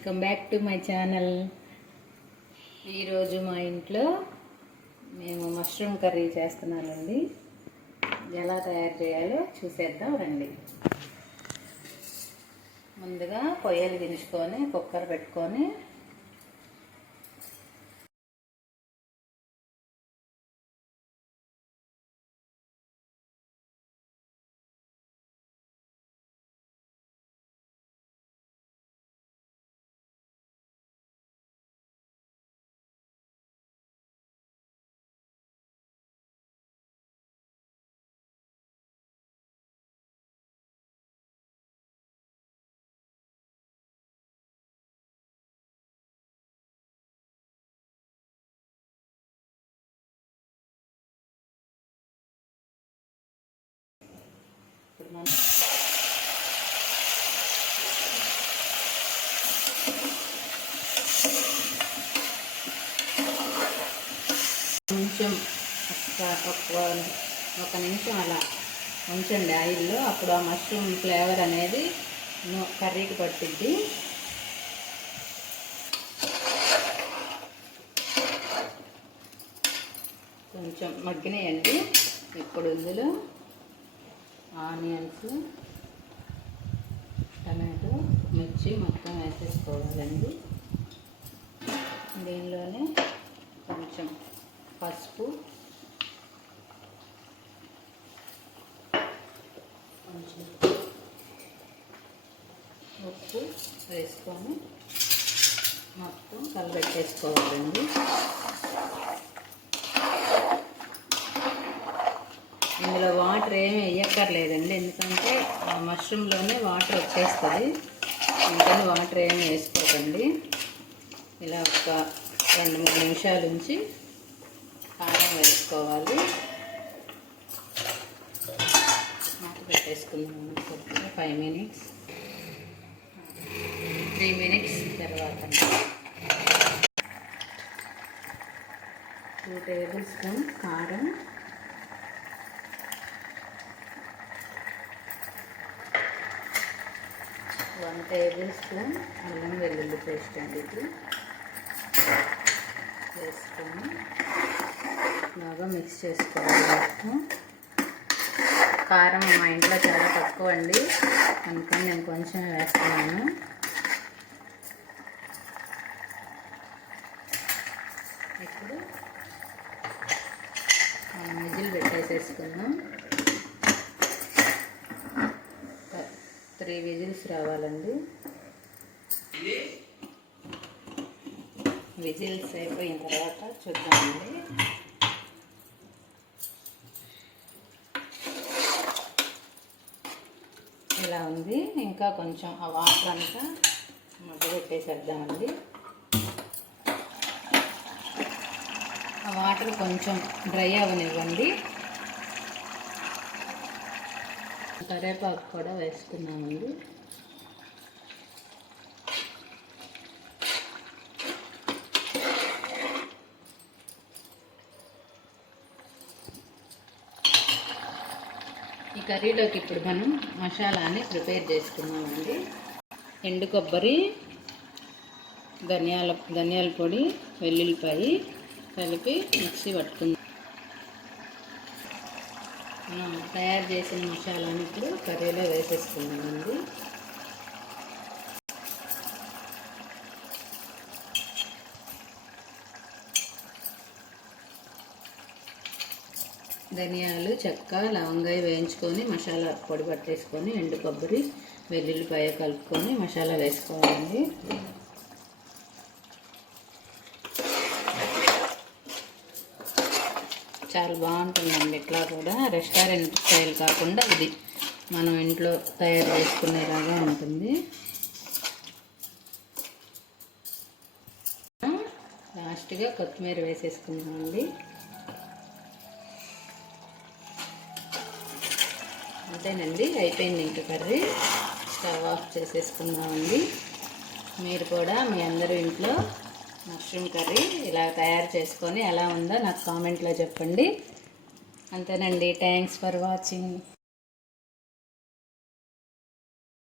Welcome back to my channel. ఈరోజు మా ఇంట్లో మేము మష్రూమ్ కర్రీ చేస్తున్నానండి. ఎలా తయారు చేయాలో చూసేద్దాం రండి. ముందుగా పొయ్యలు దించుకొని కుక్కర్ పెట్టుకొని కొంచెం ఒక నిమిషం అలా ఉంచండి ఆయిల్లో. అప్పుడు ఆ మష్రూమ్ ఫ్లేవర్ అనేది కర్రీకి పట్టిద్ది. కొంచెం మగ్గినాయండి. ఇప్పుడు ఇందులో ఆనియన్స్, టమాటో, మిర్చి మొత్తం వేసేసుకోవాలండి. దీనిలోనే కొంచెం పసుపు, కొంచెం ఉప్పు వేసుకొని మొత్తం కలబెట్టేసుకోవాలండి. ఇందులో వాటర్ ఏమీ వేయక్కర్లేదండి, ఎందుకంటే ఆ మష్రూమ్లోనే వాటర్ వచ్చేస్తుంది. అందుకని వాటర్ ఏమీ వేసుకోకండి. ఇలా ఒక 2-3 నిమిషాల నుంచి కారం వేసుకోవాలి. మూత పెట్టేసుకుందాం. 5 మినిట్స్ 3 మినిట్స్ తర్వాత 2 టేబుల్ స్పూన్ కారం, 1 టేబుల్ స్పూన్ అల్లం వెల్లుల్లి పేస్ట్ అండి. ఇది వేసుకొని బాగా మిక్స్ చేసుకోవాలి. కారం మా ఇంట్లో చాలా తక్కువ అండి, అందుకని నేను కొంచెం వేస్తున్నాను. ఇప్పుడు విజిల్ పెట్టేసేసుకుందాం. 3 విజిల్స్ రావాలండి. విజిల్స్ అయిపోయిన తర్వాత చూద్దామండి. ఇలా ఉంది. ఇంకా కొంచెం ఆ వాటర్ అంతా మగ్గబెట్టేసేద్దామండి. ఆ వాటర్ కొంచెం డ్రై అవ్వనివ్వండి. కరివేపాకు కూడా వేసుకున్నామండి. ఈ కర్రీలోకి ఇప్పుడు మనం మసాలాని ప్రిపేర్ చేసుకున్నామండి. ఎండు కొబ్బరి, ధనియాల పొడి, వెల్లుల్లిపాయి కలిపి మిక్సీ పట్టుకుందాం. మనం తయారు చేసిన మసాలాని ఇప్పుడు కర్రీలో వేసేసుకున్నామండి. ధనియాలు, చెక్క, లవంగాయ వేయించుకొని మసాలా పొడి పట్టేసుకొని ఎండు కొబ్బరి, వెల్లుల్లిపాయ కలుపుకొని మసాలా వేసుకోవాలండి. చాలా బాగుంటుందండి. ఇట్లా కూడా రెస్టారెంట్ స్టైల్ కాకుండా ఇది మనం ఇంట్లో తయారు చేసుకునేలాగా ఉంటుంది. లాస్ట్గా కొత్తిమీర వేసేసుకుందామండి. అంతేనండి, అయిపోయింది ఇంకా కర్రీ. Stove off చేసేసుకుందామండి. మీరు కూడా మీ అందరూ ఇంట్లో మష్రూమ్ కర్రీ ఇలా తయారు చేసుకొని ఎలా ఉందో నాకు కామెంట్లో చెప్పండి. అంతేనండి. Thanks for watching.